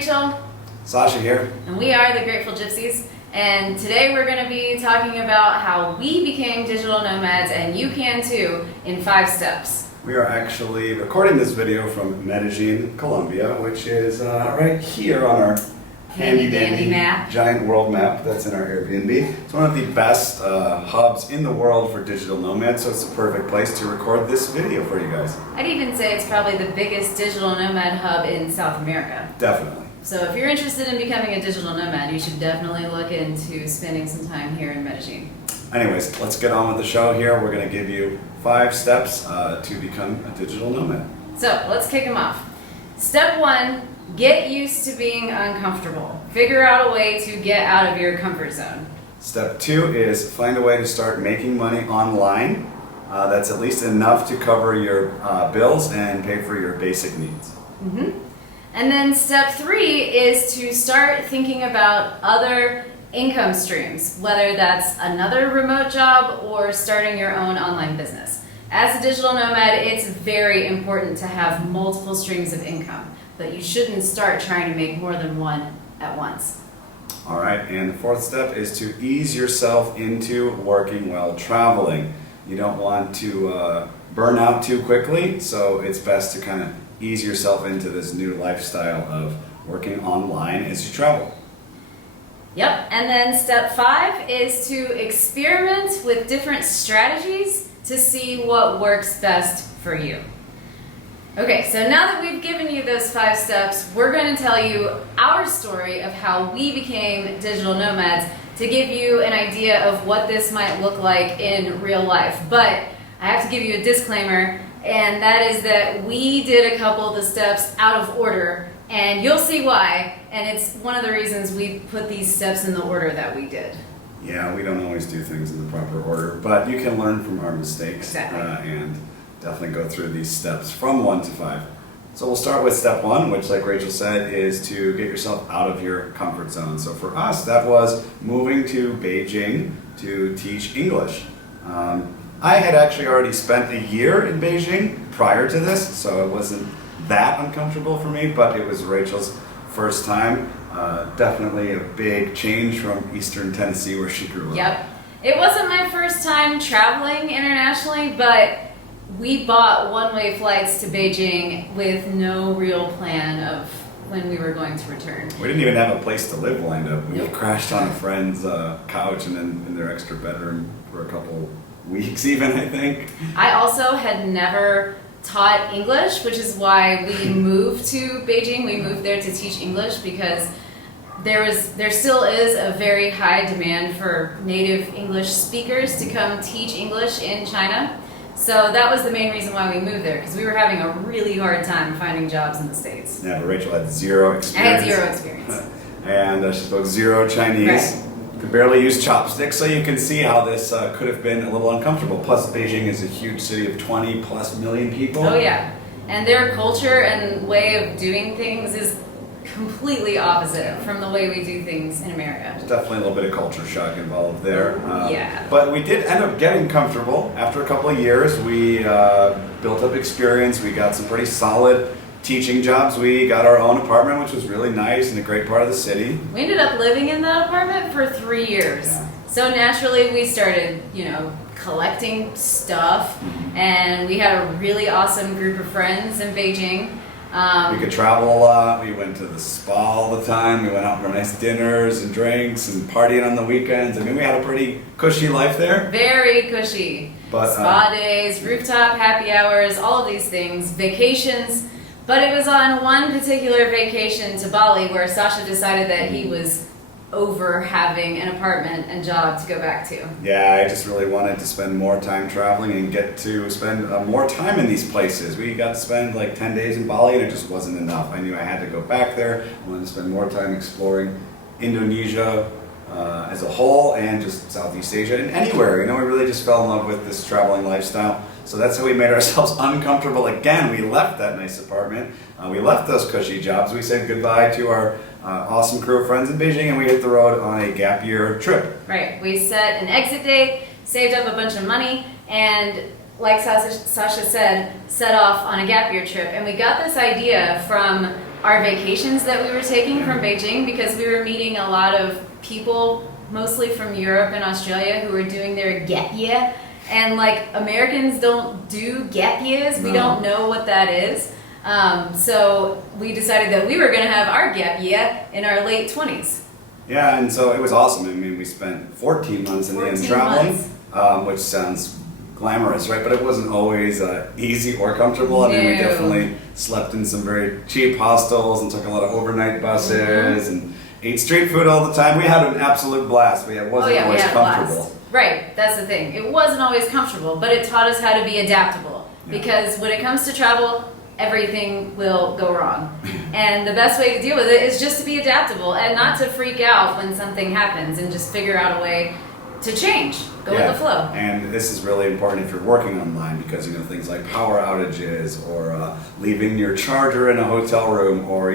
Rachel. Sasha here. And we are the Grateful Gypsies. And today we're going to be talking about how we became digital nomads, and you can too, in 5 steps. We are actually recording this video from Medellin, Colombia, which is right here on our handy dandy map. Giant world map that's in our Airbnb. It's one of the best hubs in the world for digital nomads, so it's the perfect place to record this video for you guys. I'd even say it's probably the biggest digital nomad hub in South America. Definitely. So if you're interested in becoming a digital nomad, you should definitely look into spending some time here in Medellin. Anyways, let's get on with the show here. We're going to give you 5 steps to become a digital nomad. So let's kick them off. Step 1, get used to being uncomfortable. Figure out a way to get out of your comfort zone. Step 2 is find a way to start making money online. That's at least enough to cover your bills and pay for your basic needs. And then step 3 is to start thinking about other income streams, whether that's another remote job or starting your own online business. As a digital nomad, it's very important to have multiple streams of income, but you shouldn't start trying to make more than one at once. All right, and the 4th step is to ease yourself into working while traveling. You don't want to burn out too quickly, so it's best to kind of ease yourself into this new lifestyle of working online as you travel. Yep, and then step 5 is to experiment with different strategies to see what works best for you. Okay, so now that we've given you those 5 steps, we're going to tell you our story of how we became digital nomads to give you an idea of what this might look like in real life. But I have to give you a disclaimer, and that is that we did a couple of the steps out of order, and you'll see why, and it's one of the reasons we put these steps in the order that we did. Yeah, we don't always do things in the proper order, but you can learn from our mistakes. Exactly. And definitely go through these steps from 1 to 5. So we'll start with step 1, which, like Rachel said, is to get yourself out of your comfort zone. So for us, that was moving to Beijing to teach English. I had actually already spent a year in Beijing prior to this, so it wasn't that uncomfortable for me, but it was Rachel's first time. Definitely a big change from Eastern Tennessee where she grew up. Yep. It wasn't my first time traveling internationally, but we bought one-way flights to Beijing with no real plan of when we were going to return. We didn't even have a place to live lined up. We Nope. crashed on a friend's couch and then in their extra bedroom for a couple weeks even, I think. I also had never taught English, which is why we moved to Beijing. We moved there to teach English because there still is a very high demand for native English speakers to come teach English in China. So that was the main reason why we moved there, because we were having a really hard time finding jobs in the States. Yeah, but Rachel had 0 I experience. had 0 experience. And she spoke 0 Chinese. Right. Could barely use chopsticks, so you can see how this could have been a little uncomfortable. Plus, Beijing is a huge city of 20+ million people. Oh yeah, and their culture and way of doing things is completely opposite from the way we do things in America. There's definitely a little bit of culture shock involved there. Yeah. But we did end up getting comfortable. After a couple of years, we built up experience. We got some pretty solid teaching jobs. We got our own apartment, which was really nice in a great part of the city. We ended up living in that apartment for 3 years. Yeah. So naturally we started, collecting stuff, and we had a really awesome group of friends in Beijing. We could travel a lot. We went to the spa all the time. We went out for nice dinners and drinks and partying on the weekends. I mean, we had a pretty cushy life there. Very cushy. But, Spa days, rooftop happy hours, all of these things, vacations. But it was on one particular vacation to Bali where Sasha decided that he was over having an apartment and job to go back to. Yeah, I just really wanted to spend more time traveling and get to spend more time in these places. We got to spend like 10 days in Bali and it just wasn't enough. I knew I had to go back there. I wanted to spend more time exploring Indonesia as a whole and just Southeast Asia and anywhere. We really just fell in love with this traveling lifestyle. So that's how we made ourselves uncomfortable again. We left that nice apartment. We left those cushy jobs. We said goodbye to our awesome crew of friends in Beijing, and we hit the road on a gap year trip. Right. We set an exit date, saved up a bunch of money, and like Sasha said, set off on a gap year trip. And we got this idea from our vacations that we were taking from Beijing, because we were meeting a lot of people, mostly from Europe and Australia, who were doing their gap year. And like Americans don't do gap years. We don't know what that is. So we decided that we were going to have our gap year in our late 20s. Yeah, and so it was awesome. I mean, we spent 14 months in the end traveling, which sounds glamorous, right? But it wasn't always easy or comfortable. I mean, we definitely slept in some very cheap hostels and took a lot of overnight buses and ate street food all the time. We had an absolute blast, but it wasn't always comfortable. Right, that's the thing. It wasn't always comfortable, but it taught us how to be adaptable. Because when it comes to travel, everything will go wrong. And the best way to deal with it is just to be adaptable and not to freak out when something happens, and just figure out a way to change, go with the flow. And this is really important if you're working online, because things like power outages, or leaving your charger in a hotel room, or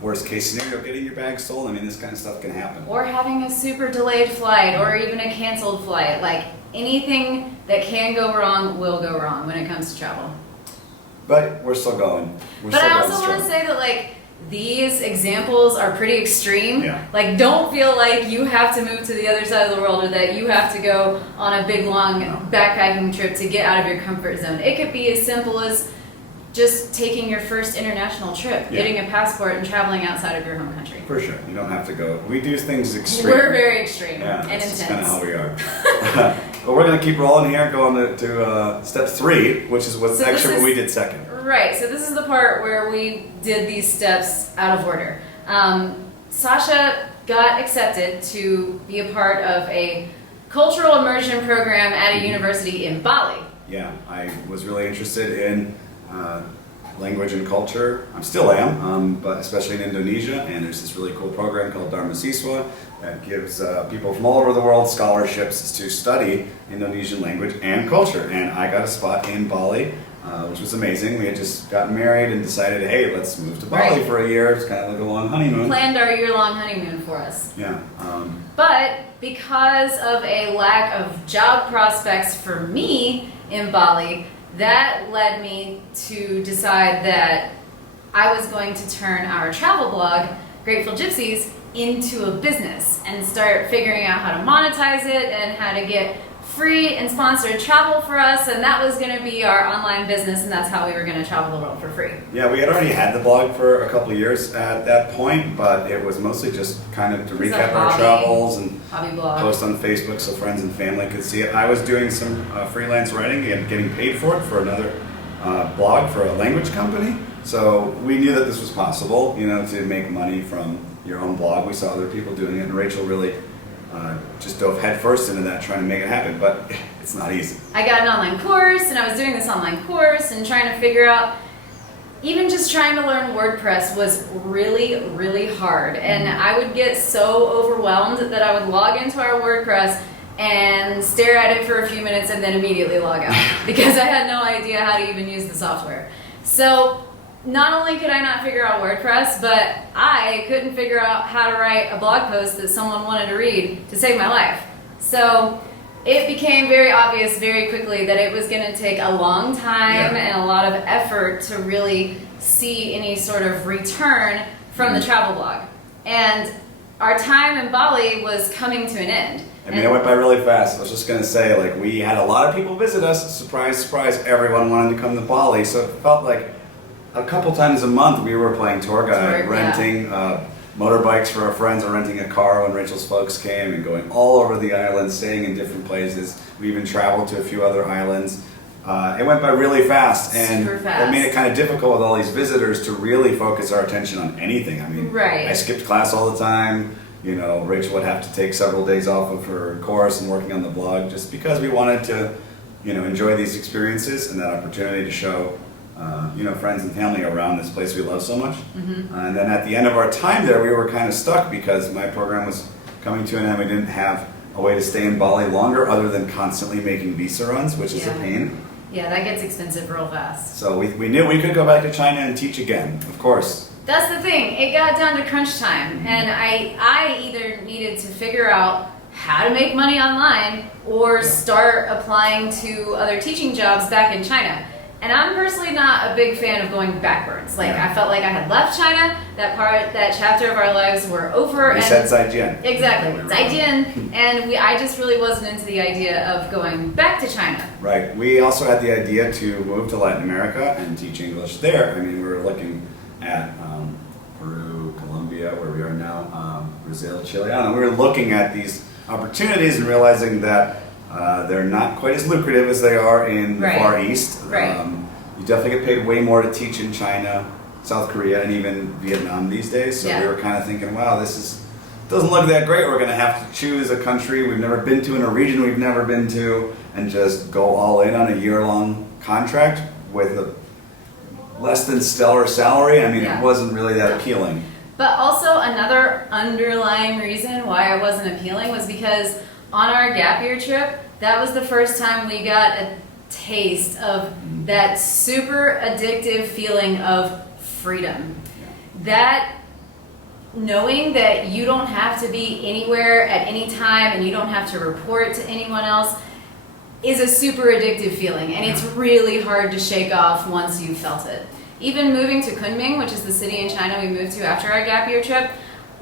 worst case scenario, getting your bag stolen. I mean, this kind of stuff can happen. Or having a super delayed flight, or even a canceled flight. Like, anything that can go wrong will go wrong when it comes to travel. But we're still going. But I also want to say that, like, these examples are pretty extreme. Yeah. Like, don't feel like you have to move to the other side of the world, or that you have to go on a big, long backpacking trip to get out of your comfort zone. It could be as simple as just taking your first international trip, getting a passport, and traveling outside of your home country. For sure. You don't have to go. We do things extreme. We're very extreme and that's intense. That's kind of how we are. But we're going to keep rolling here, go on to step 3, which is what we did second. Right, so this is the part where we did these steps out of order. Sasha got accepted to be a part of a cultural immersion program at a university in Bali. Yeah, I was really interested in language and culture. I still am, but especially in Indonesia. And there's this really cool program called Dharma Siswa that gives people from all over the world scholarships to study Indonesian language and culture. And I got a spot in Bali, which was amazing. We had just gotten married and decided, hey, let's move to Bali for a year. It's kind of like a long honeymoon. Planned our year-long honeymoon for us. Yeah. But because of a lack of job prospects for me in Bali, that led me to decide that I was going to turn our travel blog, Grateful Gypsies, into a business and start figuring out how to monetize it and how to get free and sponsored travel for us. And that was going to be our online business, and that's how we were going to travel the world for free. Yeah, we had already had the blog for a couple of years at that point, but it was mostly just kind of to recap our travels and post on Facebook so friends and family could see it. I was doing some freelance writing and getting paid for it for another blog for a language company. So we knew that this was possible, to make money from your own blog. We saw other people doing it, and Rachel really just dove headfirst into that, trying to make it happen, but it's not easy. I got an online course, and I was doing this online course and trying to figure out, even just trying to learn WordPress was really, really hard. And I would get so overwhelmed that I would log into our WordPress and stare at it for a few minutes and then immediately log out because I had no idea how to even use the software. So not only could I not figure out WordPress, but I couldn't figure out how to write a blog post that someone wanted to read to save my life. So it became very obvious very quickly that it was going to take a long time and a lot of effort to really see any sort of return from the travel blog. And our time in Bali was coming to an end. I mean, it went by really fast. I was just going to say, like, we had a lot of people visit us. Surprise, surprise, everyone wanted to come to Bali. So it felt like a couple times a month we were playing tour guide, renting motorbikes for our friends, or renting a car when Rachel's folks came, and going all over the island, staying in different places. We even traveled to a few other islands. It went by really fast, and it made it kind of difficult with all these visitors to really focus our attention on anything. I mean, I skipped class all the time. Rachel would have to take several days off of her course and working on the blog, just because we wanted to, enjoy these experiences and that opportunity to show friends and family around this place we love so much. And then at the end of our time there, we were kind of stuck because my program was coming to an end. We didn't have a way to stay in Bali longer other than constantly making visa runs, which is a pain. Yeah, that gets expensive real fast. So we knew we could go back to China and teach again, of course. That's the thing. It got down to crunch time, and I either needed to figure out how to make money online or start applying to other teaching jobs back in China. And I'm personally not a big fan of going backwards. Like, I felt like I had left China, that chapter of our lives were over. We said Zaijian. Exactly, Zaijian. And I just really wasn't into the idea of going back to China. Right. We also had the idea to move to Latin America and teach English there. I mean, we were looking at Peru, Colombia, where we are now, Brazil, Chile. I don't know, we were looking at these opportunities and realizing that they're not quite as lucrative as they are in the Far East. You definitely get paid way more to teach in China, South Korea, and even Vietnam these days. So we were kind of thinking, wow, doesn't look that great. We're going to have to choose a country we've never been to in a region we've never been to and just go all in on a year-long contract with a less than stellar salary. I mean, it wasn't really that appealing. But also another underlying reason why it wasn't appealing was because on our gap year trip, that was the first time we got a taste of that super addictive feeling of freedom. That knowing that you don't have to be anywhere at any time and you don't have to report to anyone else is a super addictive feeling, and it's really hard to shake off once you've felt it. Even moving to Kunming, which is the city in China we moved to after our gap year trip,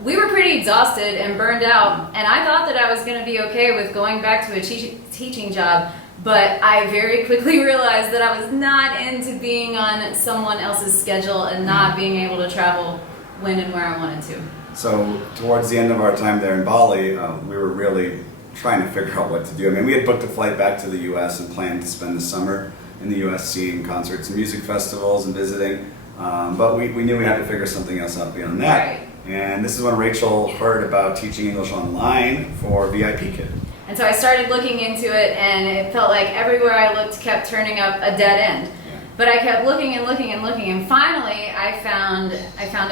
we were pretty exhausted and burned out, and I thought that I was going to be okay with going back to a teaching job, but I very quickly realized that I was not into being on someone else's schedule and not being able to travel when and where I wanted to. So towards the end of our time there in Bali, we were really trying to figure out what to do. I mean, we had booked a flight back to the U.S. and planned to spend the summer in the U.S. seeing concerts and music festivals and visiting, but we knew we had to figure something else out beyond that. Right. And this is when Rachel heard about teaching English online for VIP Kid. And so I started looking into it, and it felt like everywhere I looked kept turning up a dead end. But I kept looking and looking and looking, and finally I found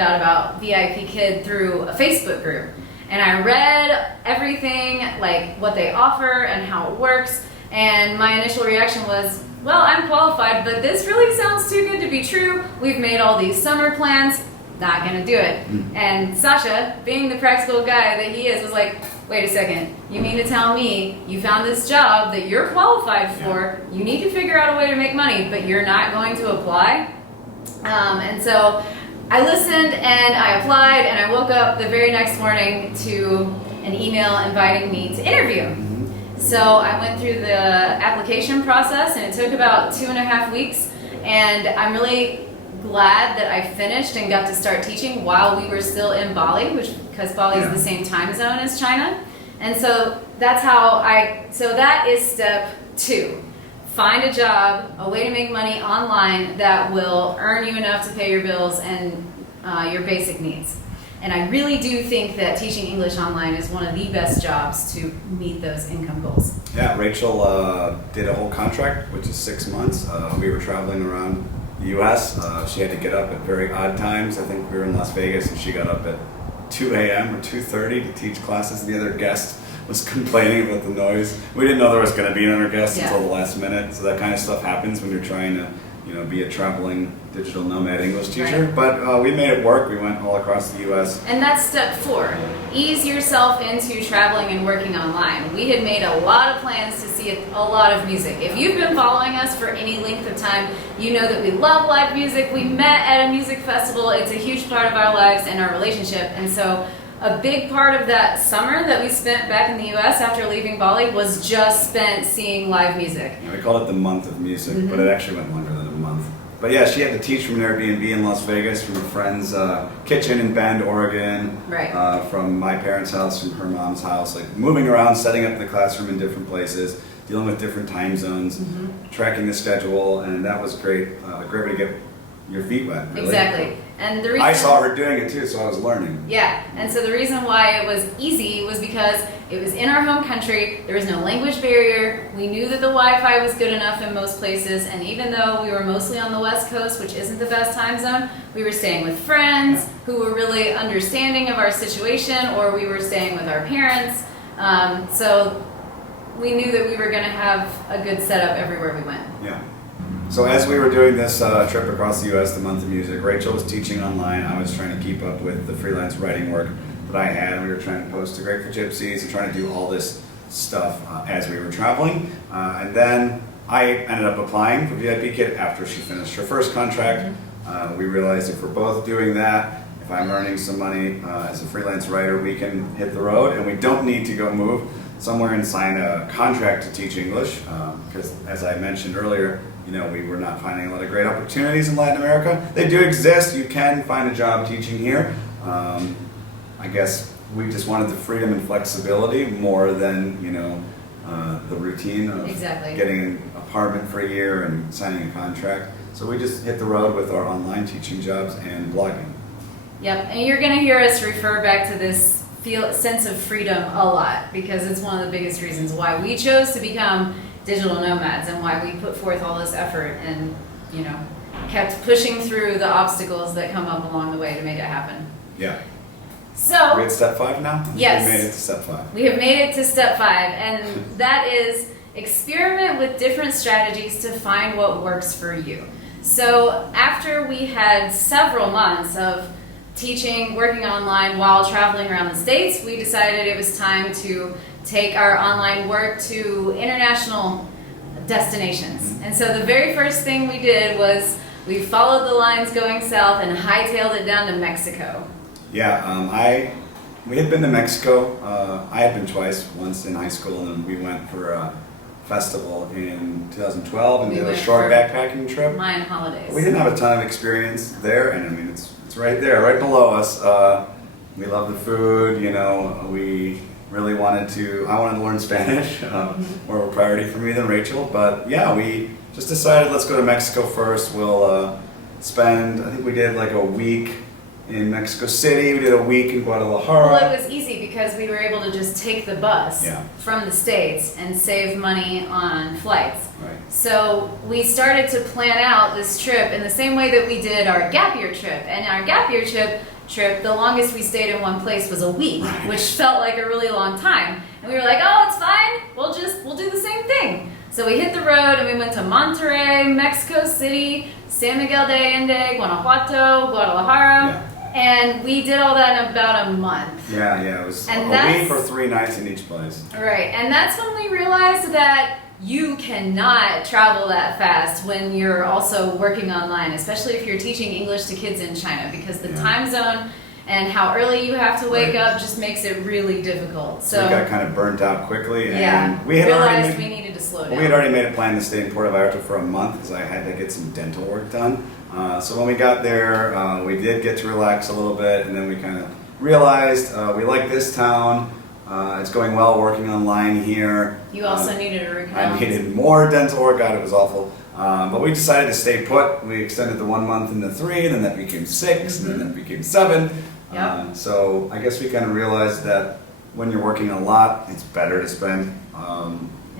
out about VIP Kid through a Facebook group. And I read everything, like what they offer and how it works, and my initial reaction was, well, I'm qualified, but this really sounds too good to be true. We've made all these summer plans, not gonna do it. And Sasha, being the practical guy that he is, was like, wait a second, you mean to tell me you found this job that you're qualified for, you need to figure out a way to make money, but you're not going to apply? And so I listened and I applied, and I woke up the very next morning to an email inviting me to interview. So I went through the application process, and it took about 2.5 weeks, and I'm really glad that I finished and got to start teaching while we were still in Bali, because Bali is the same time zone as China. And so that is step 2. Find a job, a way to make money online that will earn you enough to pay your bills and your basic needs. And I really do think that teaching English online is one of the best jobs to meet those income goals. Yeah, Rachel did a whole contract, which is 6 months. We were traveling around the U.S. She had to get up at very odd times. I think we were in Las Vegas, and she got up at 2 a.m. or 2:30 to teach classes. The other guest was complaining about the noise. We didn't know there was going to be another guest until the last minute. So that kind of stuff happens when you're trying to, be a traveling digital nomad English teacher. Right. But we made it work. We went all across the U.S. And that's step 4. Ease yourself into traveling and working online. We had made a lot of plans to see a lot of music. If you've been following us for any length of time, you know that we love live music. We met at a music festival. It's a huge part of our lives and our relationship. And so a big part of that summer that we spent back in the U.S. after leaving Bali was just spent seeing live music. We called it the month of music, but it actually went longer than a month. But yeah, she had to teach from an Airbnb in Las Vegas, from a friend's kitchen in Bend, Oregon, from my parents' house, from her mom's house, like moving around, setting up the classroom in different places, dealing with different time zones, tracking the schedule, and that was great. A great way to get your feet wet, really. Exactly. And the reason I saw her doing it too, so I was learning. Yeah, and so the reason why it was easy was because it was in our home country, there was no language barrier, we knew that the Wi-Fi was good enough in most places, and even though we were mostly on the West Coast, which isn't the best time zone, we were staying with friends who were really understanding of our situation, or we were staying with our parents, so we knew that we were going to have a good setup everywhere we went. Yeah. So as we were doing this trip across the U.S., the month of music, Rachel was teaching online. I was trying to keep up with the freelance writing work that I had. We were trying to post to Great for Gypsies and trying to do all this stuff as we were traveling. And then I ended up applying for VIP Kit after she finished her first contract. We realized if we're both doing that, if I'm earning some money as a freelance writer, we can hit the road, and we don't need to go move somewhere and sign a contract to teach English, because as I mentioned earlier, we were not finding a lot of great opportunities in Latin America. They do exist. You can find a job teaching here. I guess we just wanted the freedom and flexibility more than, the routine of getting an apartment for a year and signing a contract. So we just hit the road with our online teaching jobs and blogging. Yep, and you're going to hear us refer back to this sense of freedom a lot, because it's one of the biggest reasons why we chose to become digital nomads and why we put forth all this effort and, kept pushing through the obstacles that come up along the way to make it happen. Yeah. So, we're at step 5 now? Yes. We made it to step 5. We have made it to step 5, and that is experiment with different strategies to find what works for you. So after we had several months of teaching, working online while traveling around the States, we decided it was time to take our online work to international destinations. And so the very first thing we did was we followed the lines going south and hightailed it down to Mexico. Yeah, we had been to Mexico. I had been twice, once in high school, and then we went for a festival in 2012 and did a short backpacking trip. Mayan holidays. We didn't have a ton of experience there, and I mean, it's right there, right below us. We love the food, we really I wanted to learn Spanish, more of a priority for me than Rachel, but yeah, we just decided let's go to Mexico first. We'll spend, I think we did like a week in Mexico City, we did a week in Guadalajara. Well, it was easy because we were able to just take the bus from the States and save money on flights. Right. So we started to plan out this trip in the same way that we did our gap year trip. And our gap year trip, the longest we stayed in one place was a week, which felt like a really long time. And we were like, oh, it's fine, we'll do the same thing. So we hit the road and we went to Monterrey, Mexico City, San Miguel de Allende, Guanajuato, Guadalajara. Yeah. And we did all that in about a month. Yeah, it was a week or 3 nights in each place. Right, and that's when we realized that you cannot travel that fast when you're also working online, especially if you're teaching English to kids in China, because the time zone and how early you have to wake up just makes it really difficult. So we got kind of burnt out quickly, and we realized we needed to slow down. We had already made a plan to stay in Puerto Vallarta for a month because I had to get some dental work done. So when we got there, we did get to relax a little bit, and then we kind of realized we like this town. It's going well working online here. You also needed a root canal. I needed more dental work. God, it was awful. But we decided to stay put. We extended the 1 month into 3, then that became 6, and then that became 7. So I guess we kind of realized that when you're working a lot, it's better to spend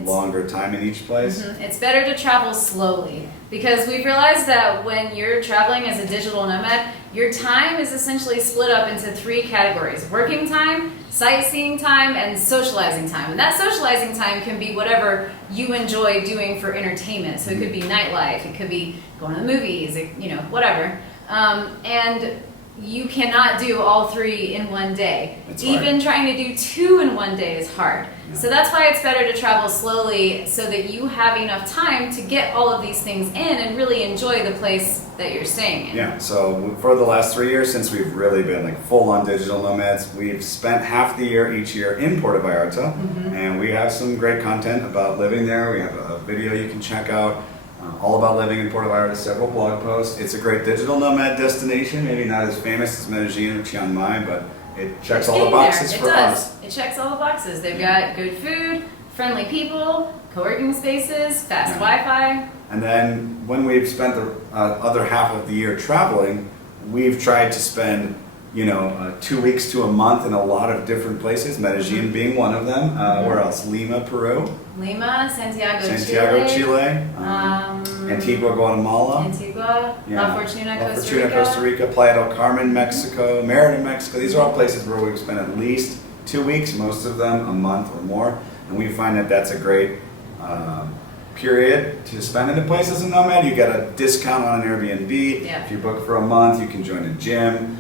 longer time in each place. It's better to travel slowly, because we've realized that when you're traveling as a digital nomad, your time is essentially split up into 3 categories: working time, sightseeing time, and socializing time. And that socializing time can be whatever you enjoy doing for entertainment. So it could be nightlife, it could be going to the movies, whatever. And you cannot do all 3 in one day. Even trying to do 2 in one day is hard. So that's why it's better to travel slowly, so that you have enough time to get all of these things in and really enjoy the place that you're staying in. Yeah, so for the last 3 years, since we've really been like full-on digital nomads, we've spent half the year each year in Puerto Vallarta, and we have some great content about living there. We have a video you can check out all about living in Puerto Vallarta, several blog posts. It's a great digital nomad destination, maybe not as famous as Medellin or Chiang Mai, but it checks all the boxes for us. It checks all the boxes. They've got good food, friendly people, co-working spaces, fast Wi-Fi. And then when we've spent the other half of the year traveling, we've tried to spend 2 weeks to a month in a lot of different places, Medellin being one of them. Where else? Lima, Peru. Lima, Santiago, Chile. Antigua, Guatemala. La Fortuna, Costa Rica. Playa del Carmen, Mexico. Merida, Mexico. These are all places where we've spent at least 2 weeks, most of them a month or more. And we find that that's a great period to spend in a place as a nomad. You get a discount on an Airbnb. If you book for a month, you can join a gym.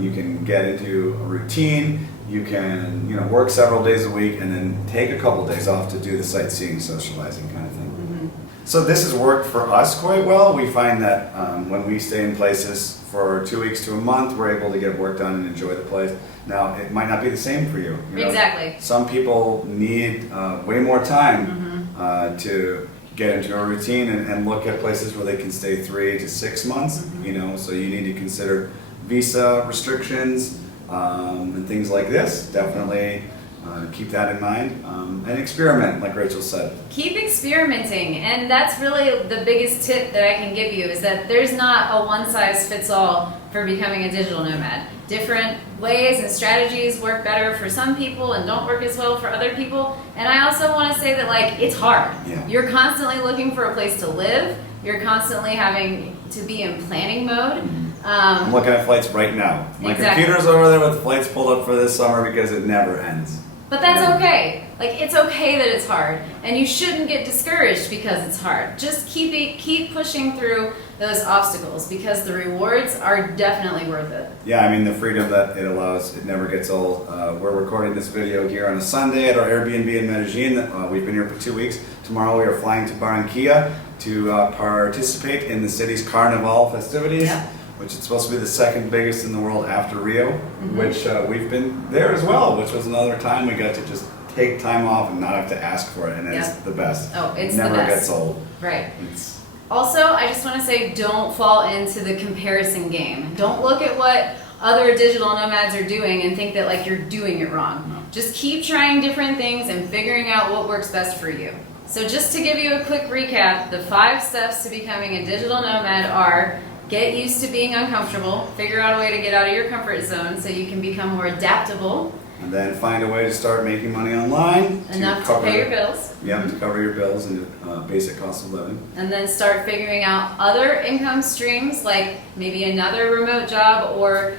You can get into a routine. You can, work several days a week and then take a couple days off to do the sightseeing, socializing kind of thing. So this has worked for us quite well. We find that when we stay in places for 2 weeks to a month, we're able to get work done and enjoy the place. Now, it might not be the same for you. You know, Exactly. some people need way more time to get into a routine and look at places where they can stay 3 to 6 months. You know, so you need to consider visa restrictions and things like this. Definitely keep that in mind and experiment, like Rachel said. Keep experimenting, and that's really the biggest tip that I can give you, is that there's not a one-size-fits-all for becoming a digital nomad. Different ways and strategies work better for some people and don't work as well for other people. And I also want to say that, like, it's hard. Yeah. You're constantly looking for a place to live. You're constantly having to be in planning mode. I'm looking at flights right now. My Exactly. computer's over there with flights pulled up for this summer because it never ends. But that's okay. Like, it's okay that it's hard, and you shouldn't get discouraged because it's hard. Just keep pushing through those obstacles, because the rewards are definitely worth it. Yeah, I mean, the freedom that it allows, it never gets old. We're recording this video here on a Sunday at our Airbnb in Medellin. We've been here for 2 weeks. Tomorrow we are flying to Barranquilla to participate in the city's Carnival festivities. Yeah. Which is supposed to be the second biggest in the world after Rio, which we've been there as well, which was another time we got to just take time off and not have to ask for it, and it's the best. Oh, it's never the best. gets old. Right. It's, Also, I just want to say, don't fall into the comparison game. Don't look at what other digital nomads are doing and think that, like, you're doing it wrong. No. Just keep trying different things and figuring out what works best for you. So just to give you a quick recap, the 5 steps to becoming a digital nomad are: get used to being uncomfortable, figure out a way to get out of your comfort zone so you can become more adaptable. and then find a way to start making money online. Enough to pay your bills. Yeah, to cover your bills and basic cost of living. And then start figuring out other income streams, like maybe another remote job or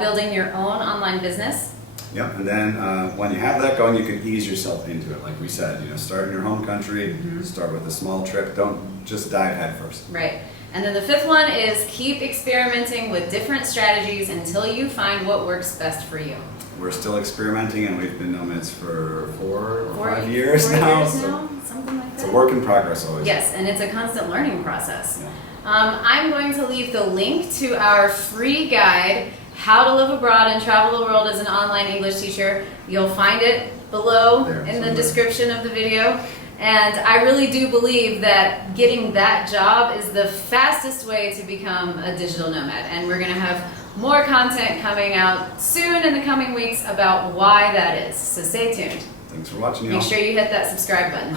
building your own online business. Yep, and then when you have that going, you can ease yourself into it. Like we said, you know, start in your home country, start with a small trip. Don't just dive head first. Right. And then the 5th one is keep experimenting with different strategies until you find what works best for you. We're still experimenting, and we've been nomads for 4 or 5 4 years now. years So now, something like that. it's a work in progress always. Yes, and it's a constant learning process. Yeah. I'm going to leave the link to our free guide, How to Live Abroad and Travel the World as an Online English Teacher. You'll find it below There, in the somewhere. description of the video. And I really do believe that getting that job is the fastest way to become a digital nomad. And we're going to have more content coming out soon in the coming weeks about why that is. So stay tuned. Thanks for watching, y'all. Make sure you hit that subscribe button.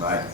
Bye.